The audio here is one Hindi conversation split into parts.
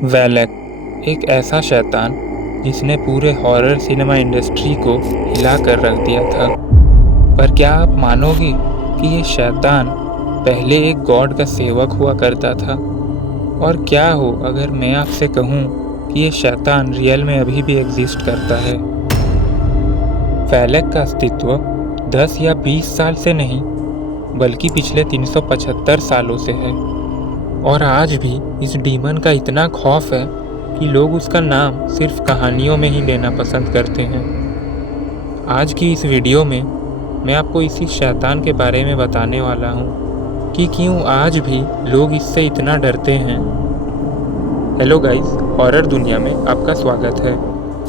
वैलेक एक ऐसा शैतान जिसने पूरे हॉरर सिनेमा इंडस्ट्री को हिला कर रख दिया था। पर क्या आप मानोगे कि ये शैतान पहले एक गॉड का सेवक हुआ करता था? और क्या हो अगर मैं आपसे कहूँ कि ये शैतान रियल में अभी भी एग्जिस्ट करता है? वैलेक का अस्तित्व 10 या 20 साल से नहीं बल्कि पिछले 375 सालों से है। और आज भी इस डीमन का इतना खौफ है कि लोग उसका नाम सिर्फ कहानियों में ही लेना पसंद करते हैं। आज की इस वीडियो में मैं आपको इसी शैतान के बारे में बताने वाला हूँ कि क्यों आज भी लोग इससे इतना डरते हैं। हेलो गाइस, हॉरर दुनिया में आपका स्वागत है।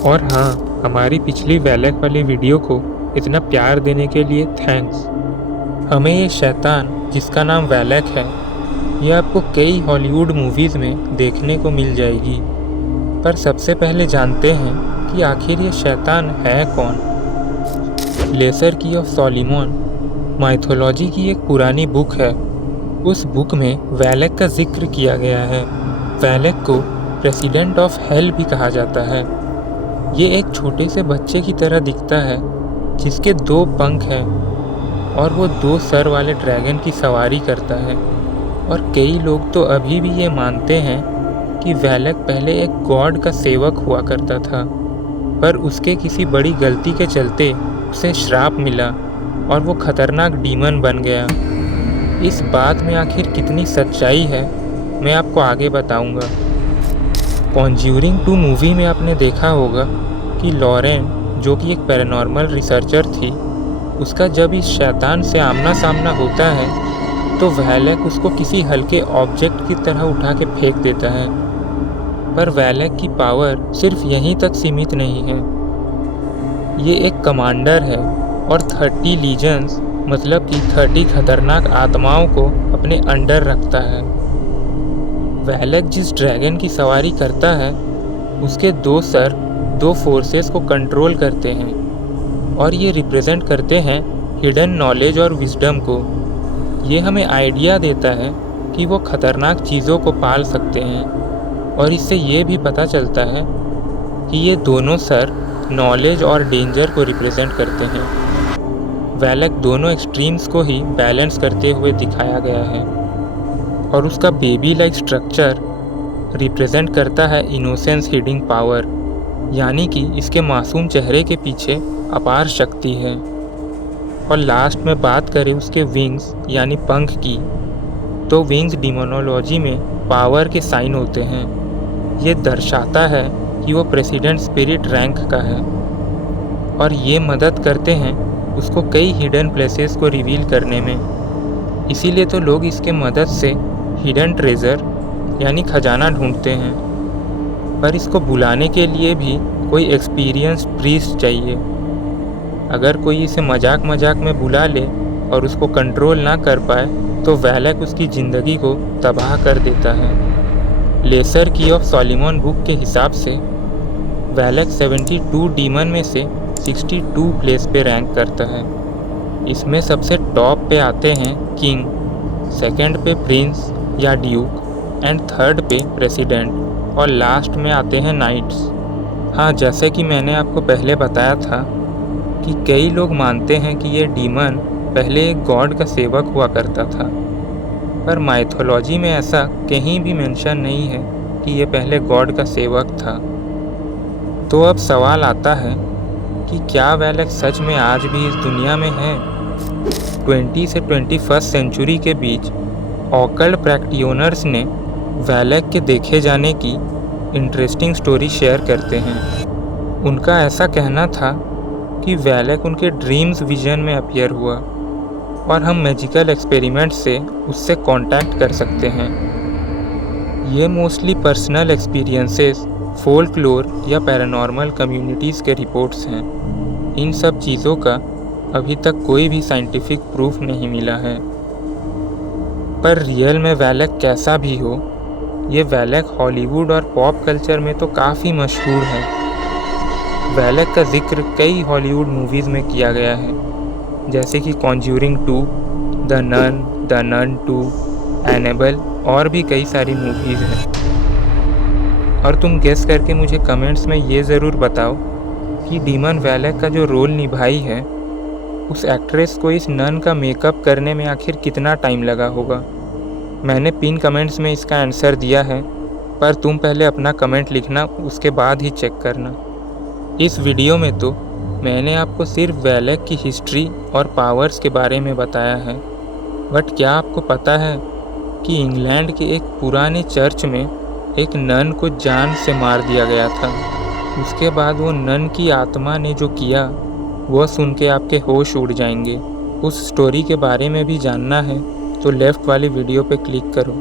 और हाँ, हमारी पिछली वैलेक वाली वीडियो को इतना प्यार देने के लिए थैंक्स। हमें ये शैतान जिसका नाम वैलेक है ये आपको कई हॉलीवुड मूवीज़ में देखने को मिल जाएगी। पर सबसे पहले जानते हैं कि आखिर ये शैतान है कौन। लेसर की ऑफ सॉलोमन माइथोलॉजी की एक पुरानी बुक है। उस बुक में वैलेक का जिक्र किया गया है। वैलेक को प्रेसिडेंट ऑफ हेल भी कहा जाता है। ये एक छोटे से बच्चे की तरह दिखता है जिसके 2 पंख हैं और वो 2 सर वाले ड्रैगन की सवारी करता है। और कई लोग तो अभी भी ये मानते हैं कि वैलेक पहले एक गॉड का सेवक हुआ करता था, पर उसके किसी बड़ी गलती के चलते उसे श्राप मिला और वो खतरनाक डीमन बन गया। इस बात में आखिर कितनी सच्चाई है मैं आपको आगे बताऊंगा। कॉन्ज्यूरिंग 2 मूवी में आपने देखा होगा कि लॉरेन, जो कि एक पैरानॉर्मल रिसर्चर थी, उसका जब इस शैतान से आमना सामना होता है तो वैलेक उसको किसी हल्के ऑब्जेक्ट की तरह उठा के फेंक देता है। पर वैलेक की पावर सिर्फ यहीं तक सीमित नहीं है। ये एक कमांडर है और 30 लीजन्स मतलब कि 30 खतरनाक आत्माओं को अपने अंडर रखता है। वैलेक जिस ड्रैगन की सवारी करता है उसके 2 सर 2 फोर्सेस को कंट्रोल करते हैं और ये रिप्रेजेंट करते हैं हिडन नॉलेज और विजडम को। ये हमें आइडिया देता है कि वो खतरनाक चीज़ों को पाल सकते हैं। और इससे ये भी पता चलता है कि ये दोनों सर नॉलेज और डेंजर को रिप्रेजेंट करते हैं। वैलेक दोनों एक्सट्रीम्स को ही बैलेंस करते हुए दिखाया गया है। और उसका बेबी लाइक स्ट्रक्चर रिप्रेजेंट करता है इनोसेंस हिडिंग पावर, यानी कि इसके मासूम चेहरे के पीछे अपार शक्ति है। और लास्ट में बात करें उसके विंग्स यानी पंख की, तो विंग्स डिमोनोलॉजी में पावर के साइन होते हैं। ये दर्शाता है कि वो प्रेसिडेंट स्पिरिट रैंक का है और ये मदद करते हैं उसको कई हिडन प्लेसेस को रिवील करने में। इसीलिए तो लोग इसके मदद से हिडन ट्रेजर यानी खजाना ढूंढते हैं। पर इसको बुलाने के लिए भी कोई एक्सपीरियंस्ड प्रीस्ट चाहिए। अगर कोई इसे मजाक में बुला ले और उसको कंट्रोल ना कर पाए तो वैलेक उसकी ज़िंदगी को तबाह कर देता है। लेसर की ऑफ सॉलोमन बुक के हिसाब से वैलेक 72 डीमन में से 62 प्लेस पे रैंक करता है। इसमें सबसे टॉप पे आते हैं किंग, सेकंड पे प्रिंस या ड्यूक एंड थर्ड पे प्रेसिडेंट और लास्ट में आते हैं नाइट्स। हाँ, जैसे कि मैंने आपको पहले बताया था कि कई लोग मानते हैं कि ये डीमन पहले एक गॉड का सेवक हुआ करता था, पर माइथोलॉजी में ऐसा कहीं भी मेंशन नहीं है कि ये पहले गॉड का सेवक था। तो अब सवाल आता है कि क्या वैलेक सच में आज भी इस दुनिया में है? 20 से 21 सेंचुरी के बीच ऑकल्ट प्रैक्टिशनर्स ने वैलेक के देखे जाने की इंटरेस्टिंग स्टोरी शेयर करते हैं। उनका ऐसा कहना था कि वैलेक उनके ड्रीम्स विजन में अपीयर हुआ और हम मैजिकल एक्सपेरिमेंट से उससे कांटेक्ट कर सकते हैं। ये मोस्टली पर्सनल एक्सपीरियंसेस, फोल्कलोर या पैरानॉर्मल कम्युनिटीज़ के रिपोर्ट्स हैं। इन सब चीज़ों का अभी तक कोई भी साइंटिफिक प्रूफ नहीं मिला है। पर रियल में वैलेक कैसा भी हो, ये वैलेक हॉलीवुड और पॉप कल्चर में तो काफ़ी मशहूर है। वैलेक का जिक्र कई हॉलीवुड मूवीज़ में किया गया है, जैसे कि कॉन्ज्यूरिंग 2, द नन 2, एनेबल और भी कई सारी मूवीज़ हैं। और तुम गेस करके मुझे कमेंट्स में ये ज़रूर बताओ कि डीमन वैलेक का जो रोल निभाई है उस एक्ट्रेस को इस नन का मेकअप करने में आखिर कितना टाइम लगा होगा। मैंने पिन कमेंट्स में इसका आंसर दिया है, पर तुम पहले अपना कमेंट लिखना, उसके बाद ही चेक करना। इस वीडियो में तो मैंने आपको सिर्फ वैलेक की हिस्ट्री और पावर्स के बारे में बताया है, बट क्या आपको पता है कि इंग्लैंड के एक पुराने चर्च में एक नन को जान से मार दिया गया था। उसके बाद वो नन की आत्मा ने जो किया वह सुन के आपके होश उड़ जाएंगे। उस स्टोरी के बारे में भी जानना है तो लेफ़्ट वाली वीडियो पे क्लिक करो।